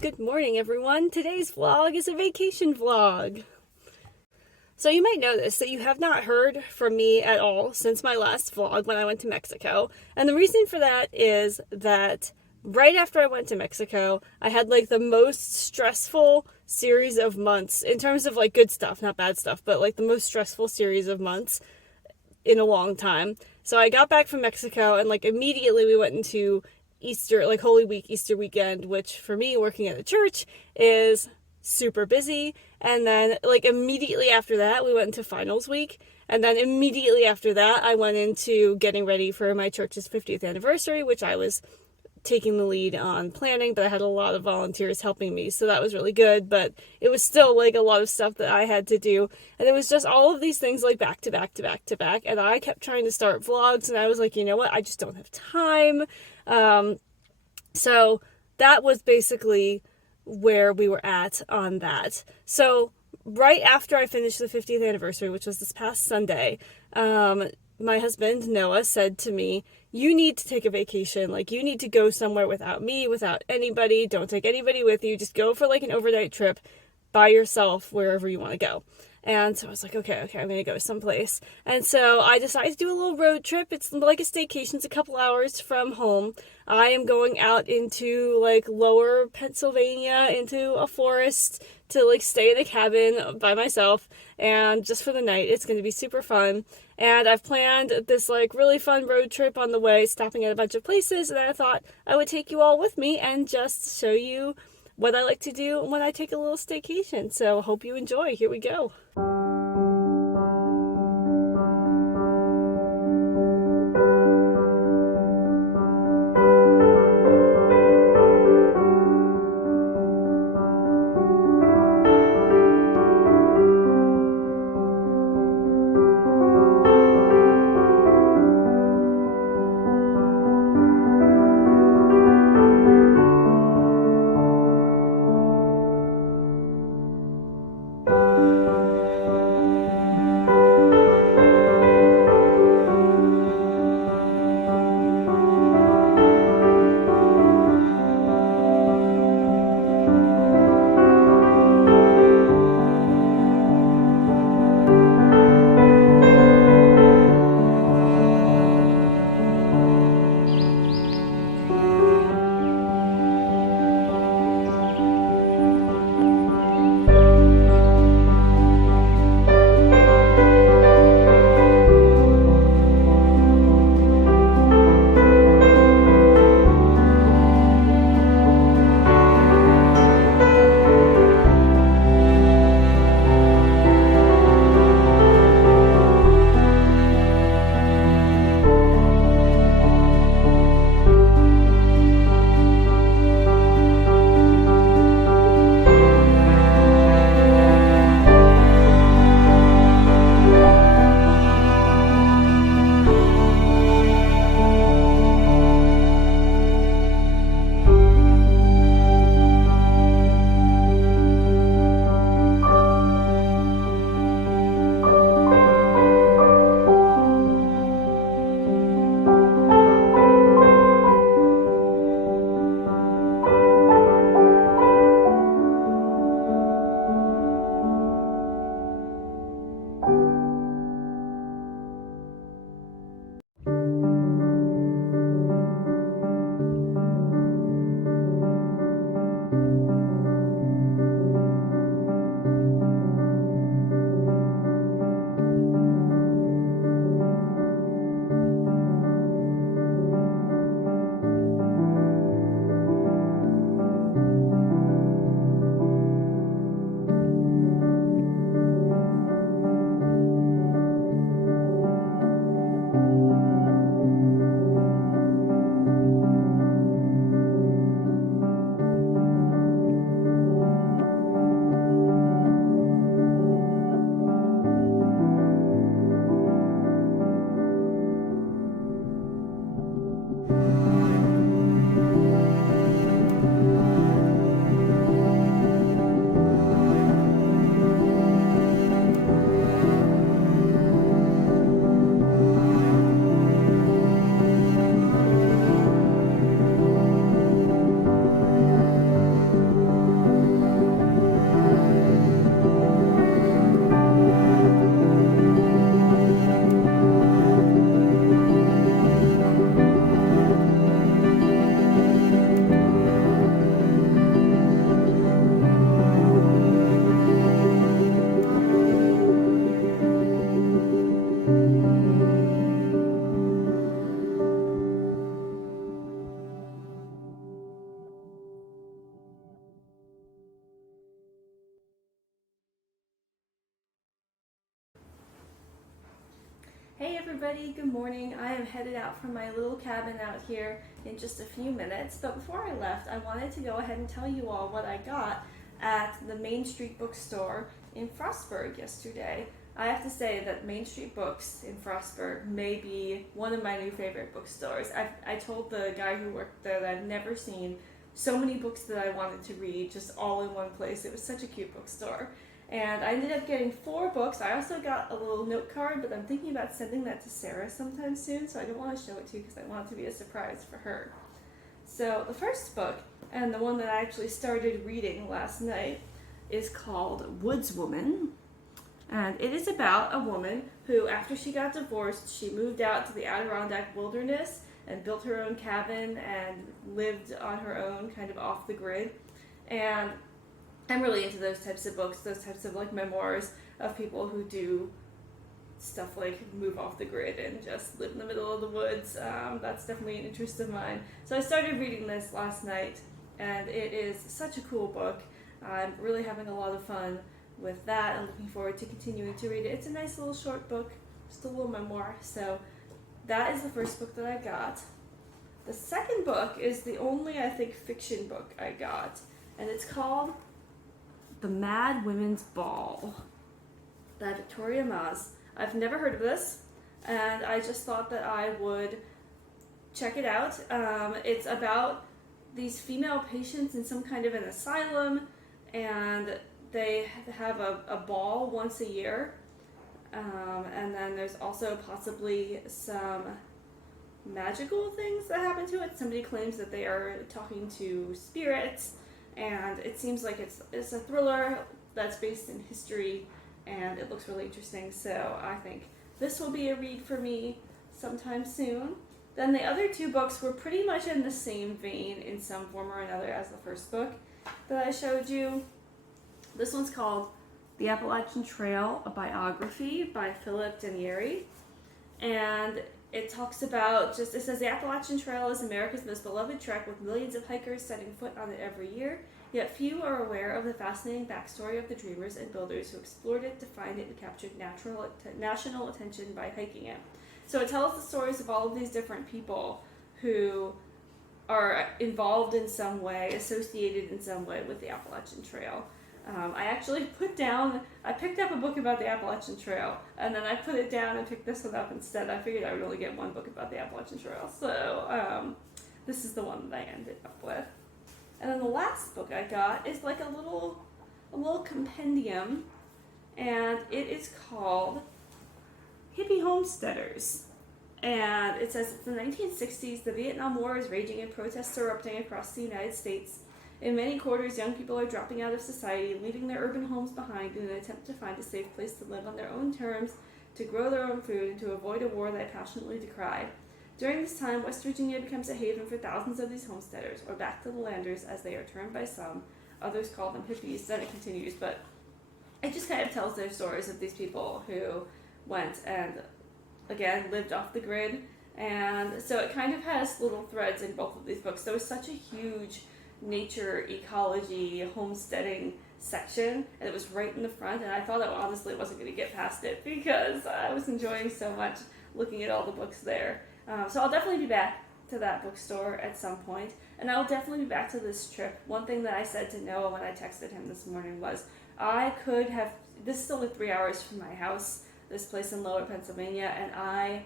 Good morning, everyone. Today's vlog is a vacation vlog. So you might notice that you have not heard from me at all since my last vlog when I went to Mexico. And the reason for that is that right after I went to Mexico, I had like the most stressful series of months in terms of like good stuff, not bad stuff, but like the most stressful series of months in a long time. So I got back from Mexico and like immediately we went into Easter, like Holy Week, Easter weekend, which for me, working at a church, is super busy. And then, like, immediately after that, we went into finals week. And then immediately after that, I went into getting ready for my church's 50th anniversary, which I was taking the lead on planning, but I had a lot of volunteers helping me, so that was really good. But it was still like a lot of stuff that I had to do, and it was just all of these things like back to back to back to back, and I kept trying to start vlogs, and I was like, you know what, I just don't have time. So that was basically where we were at on that. So right after I finished the 50th anniversary, which was this past Sunday, my husband, Noah, said to me, you need to take a vacation. Like, you need to go somewhere without me, without anybody. Don't take anybody with you. Just go for like an overnight trip by yourself wherever you want to go. And so I was like, okay, I'm going to go someplace. And so I decided to do a little road trip. It's like a staycation. It's a couple hours from home. I am going out into like lower Pennsylvania, into a forest to like stay in a cabin by myself and just for the night. It's going to be super fun. And I've planned this like really fun road trip on the way, stopping at a bunch of places. And I thought I would take you all with me and just show you what I like to do when I take a little staycation. So hope you enjoy. Here we go. Hey everybody, good morning. I am headed out from my little cabin out here in just a few minutes, but before I left, I wanted to go ahead and tell you all what I got at the Main Street Bookstore in Frostburg yesterday. I have to say that Main Street Books in Frostburg may be one of my new favorite bookstores. I told the guy who worked there that I've never seen so many books that I wanted to read just all in one place. It was such a cute bookstore. And I ended up getting 4 books. I also got a little note card, but I'm thinking about sending that to Sarah sometime soon, so I don't want to show it to you because I want it to be a surprise for her. So the first book, and the one that I actually started reading last night, is called Woodswoman. And it is about a woman who, after she got divorced, she moved out to the Adirondack wilderness and built her own cabin and lived on her own, kind of off the grid. And I'm really into those types of books, those types of like memoirs of people who do stuff like move off the grid and just live in the middle of the woods. That's definitely an interest of mine. So I started reading this last night, and it is such a cool book. I'm really having a lot of fun with that. I'm looking forward to continuing to read it. It's a nice little short book, just a little memoir. So that is the first book that I got. The second book is the only, I think, fiction book I got, and it's called The Mad Women's Ball by Victoria Maz. I've never heard of this, and I just thought that I would check it out. It's about these female patients in some kind of an asylum, and they have a ball once a year, and then there's also possibly some magical things that happen to it. Somebody claims that they are talking to spirits, and it seems like it's a thriller that's based in history, and it looks really interesting, so I think this will be a read for me sometime soon. Then the other 2 books were pretty much in the same vein in some form or another as the first book that I showed you. This one's called The Appalachian Trail, a biography by Philip Denieri, and it talks about it says the Appalachian Trail is America's most beloved trek, with millions of hikers setting foot on it every year, yet few are aware of the fascinating backstory of the dreamers and builders who explored it, defined it, and captured national attention by hiking it. So it tells the stories of all of these different people who are involved in some way, associated in some way with the Appalachian Trail. I actually picked up a book about the Appalachian Trail, and then I put it down and picked this one up instead. I figured I would only get one book about the Appalachian Trail, so this is the one that I ended up with. And then the last book I got is like a little compendium, and it is called Hippie Homesteaders. And it says it's the 1960s, the Vietnam War is raging and protests are erupting across the United States. In many quarters, young people are dropping out of society, leaving their urban homes behind in an attempt to find a safe place to live on their own terms, to grow their own food, and to avoid a war they passionately decry. During this time, West Virginia becomes a haven for thousands of these homesteaders, or back to the landers as they are termed by some. Others call them hippies. Then it continues, but it just kind of tells their stories of these people who went and, again, lived off the grid. And so it kind of has little threads in both of these books. There was such a huge nature, ecology, homesteading section, and it was right in the front, and I thought I honestly wasn't going to get past it because I was enjoying so much looking at all the books there. So I'll definitely be back to that bookstore at some point, and I'll definitely be back to this trip. One thing that I said to Noah when I texted him this morning was, this is only 3 hours from my house, this place in Lower Pennsylvania, and I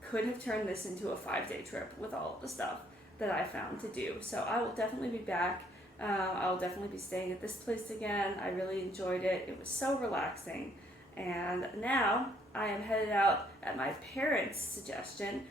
could have turned this into a 5-day trip with all of the stuff that I found to do. So I will definitely be back. I'll definitely be staying at this place again. I really enjoyed it. It was so relaxing. And now I am headed out at my parents' suggestion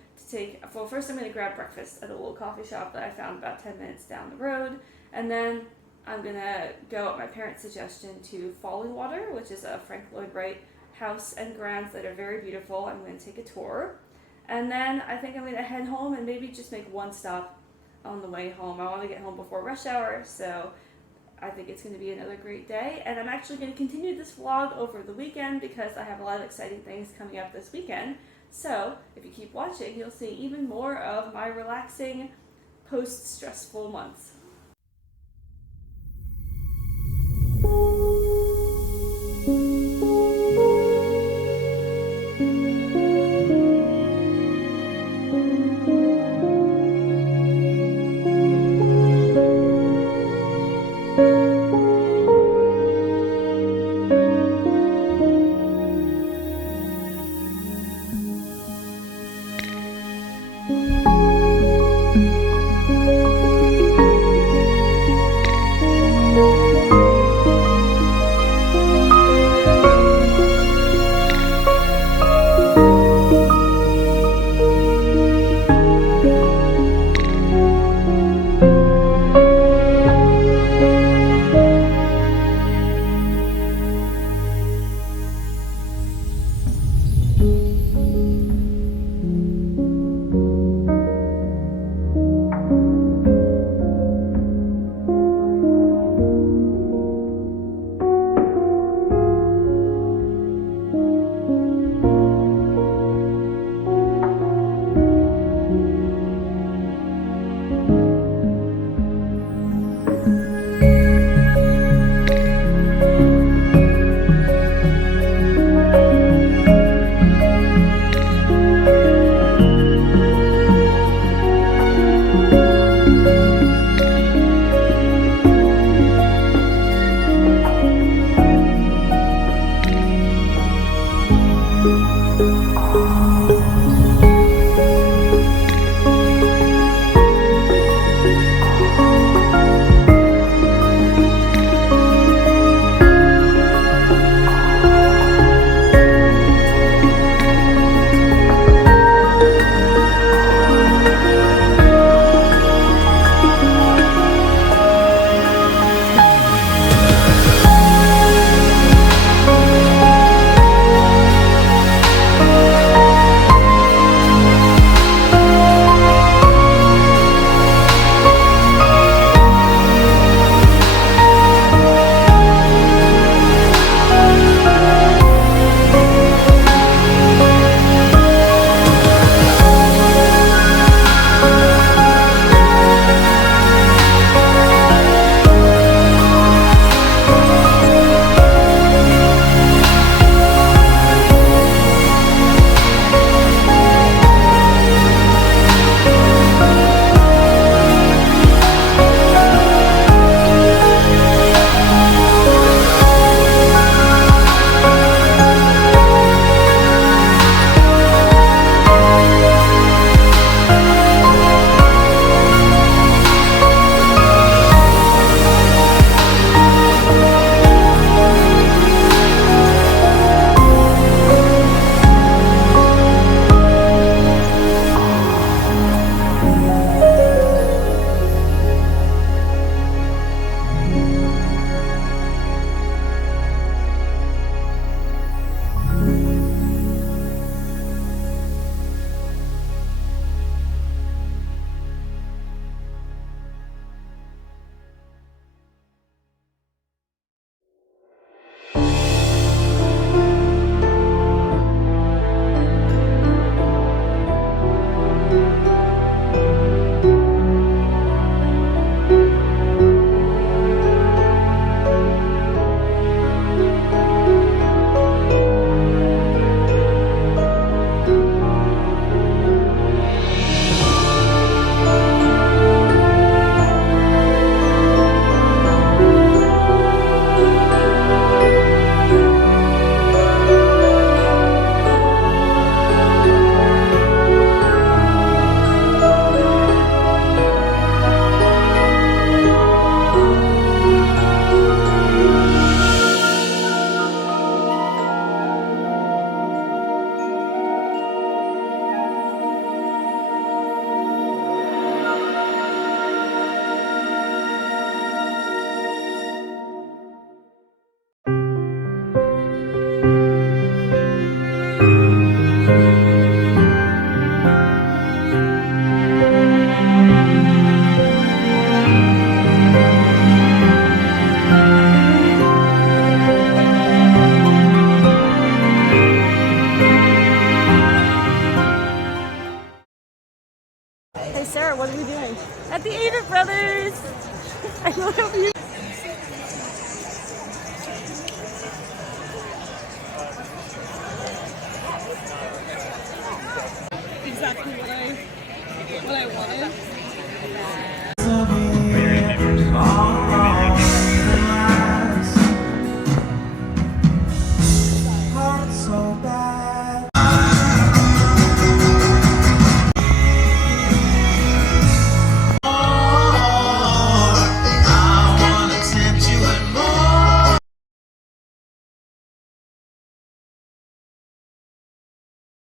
first I'm going to grab breakfast at a little coffee shop that I found about 10 minutes down the road. And then I'm going to go at my parents' suggestion to Falling Water, which is a Frank Lloyd Wright house and grounds that are very beautiful. I'm going to take a tour. And then I think I'm going to head home and maybe just make one stop on the way home. I want to get home before rush hour, so I think it's going to be another great day. And I'm actually going to continue this vlog over the weekend because I have a lot of exciting things coming up this weekend. So if you keep watching, you'll see even more of my relaxing post-stressful months. you.